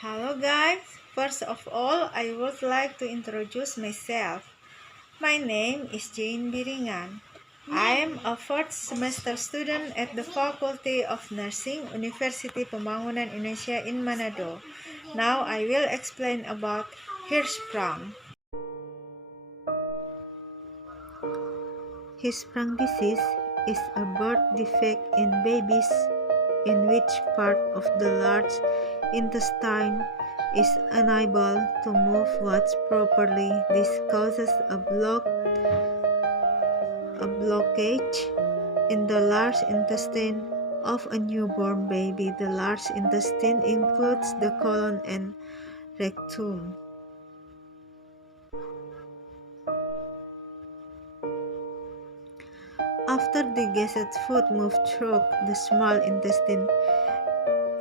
Hello guys! First of all, I would like to introduce myself. My name is Jane Biringan. I am a fourth semester student at the Faculty of Nursing, University Pembangunan Indonesia in Manado. Now I will explain about hirschprung. Hirschsprung disease is a birth defect in babies in which part of the large intestine is unable to move what's properly. This causes a blockage in the large intestine of a newborn baby. The large intestine includes the colon and rectum. After digested food moves through the small intestine,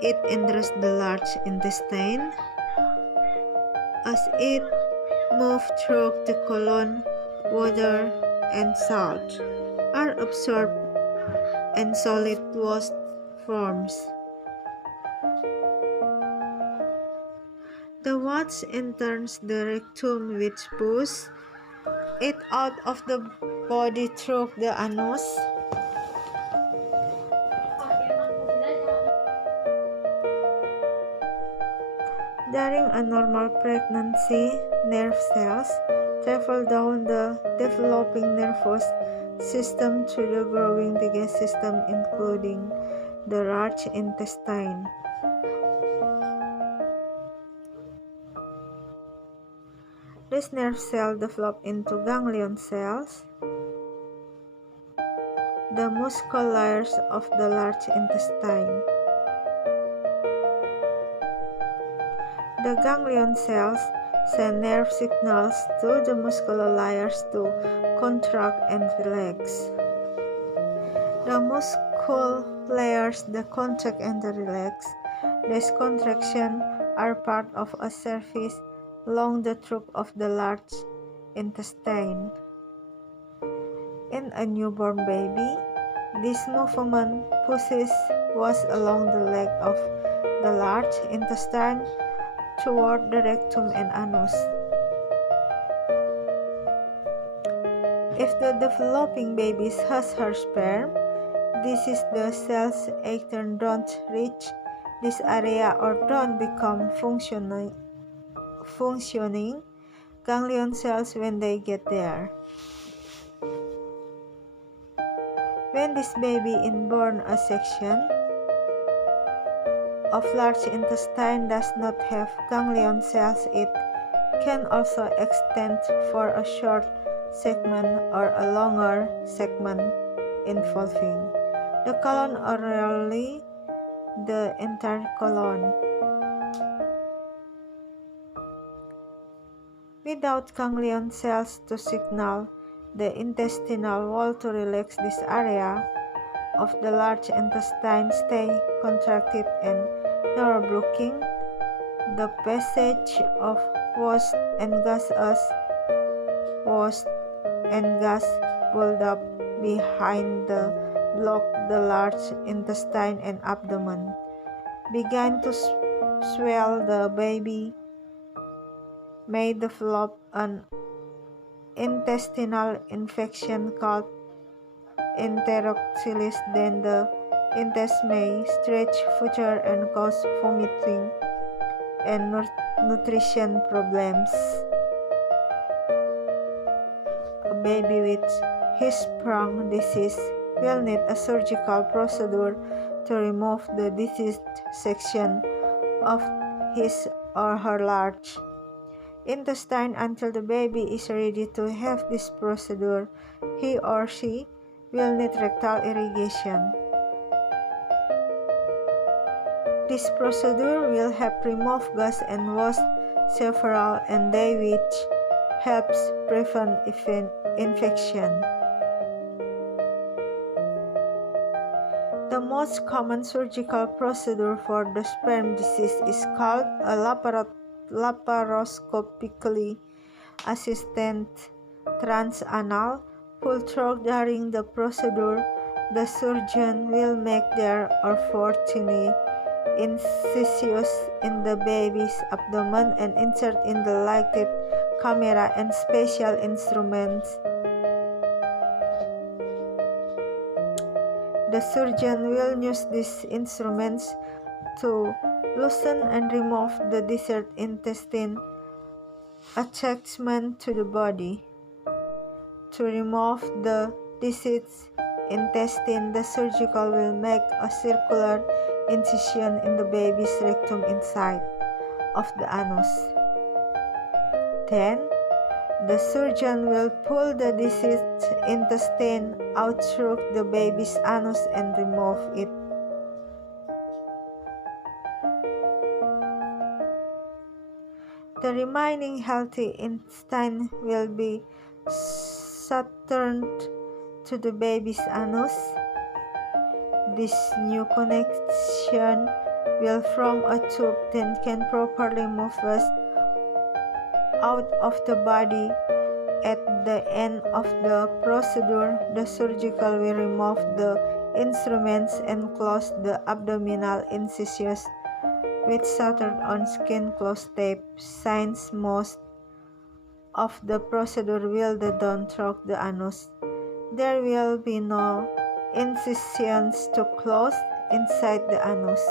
it enters the large intestine. As it moves through the colon, water and salt are absorbed and solid waste forms. The waste enters the rectum, which pushes it out of the body through the anus. During a normal pregnancy, nerve cells travel down the developing nervous system to the growing digestive system, including the large intestine. These nerve cells develop into ganglion cells, the muscle layers of the large intestine. The ganglion cells send nerve signals to the muscular layers to contract and relax. The muscle layers that contract and relax. These contractions are part of a surface along the tube of the large intestine. In a newborn baby, this movement pushes waste along the leg of the large intestine toward the rectum and anus. If the developing baby has her sperm, this is the cells either don't reach this area or don't become functioning ganglion cells when they get there. When this baby is born, a section of large intestine does not have ganglion cells. It can also extend for a short segment or a longer segment involving the colon or rarely the entire colon. Without ganglion cells to signal the intestinal wall to relax, this area of the large intestine stay contracted and blocking the passage of waste and gas buildup behind the block. The large intestine and abdomen began to swell. The baby may develop an intestinal infection called enterococcus. Then the intestine may stretch further and cause vomiting and nutrition problems. A baby with hirschsprung disease will need a surgical procedure to remove the diseased section of his or her large intestine. Until the baby is ready to have this procedure, he or she will need rectal irrigation. This procedure will help remove gas and waste several and day, which helps prevent infection. The most common surgical procedure for the sperm disease is called a laparoscopically assisted transanal pull-through. During the procedure, the surgeon will make their or 14 incisions in the baby's abdomen and insert in the lighted camera and special instruments. The surgeon will use these instruments to loosen and remove the dessert intestine attachment to the body. To remove the diseased intestine, the surgeon will make a circular incision in the baby's rectum inside of the anus. Then, the surgeon will pull the diseased intestine out through the baby's anus and remove it. The remaining healthy intestine will be sutured to the baby's anus. This new connection will form a tube that can properly move waste out of the body. At the end of the procedure, the surgeon will remove the instruments and close the abdominal incisions with soldered-on skin close tape. Since most of the procedure will be done through the anus, there will be no incisions to close inside the anus.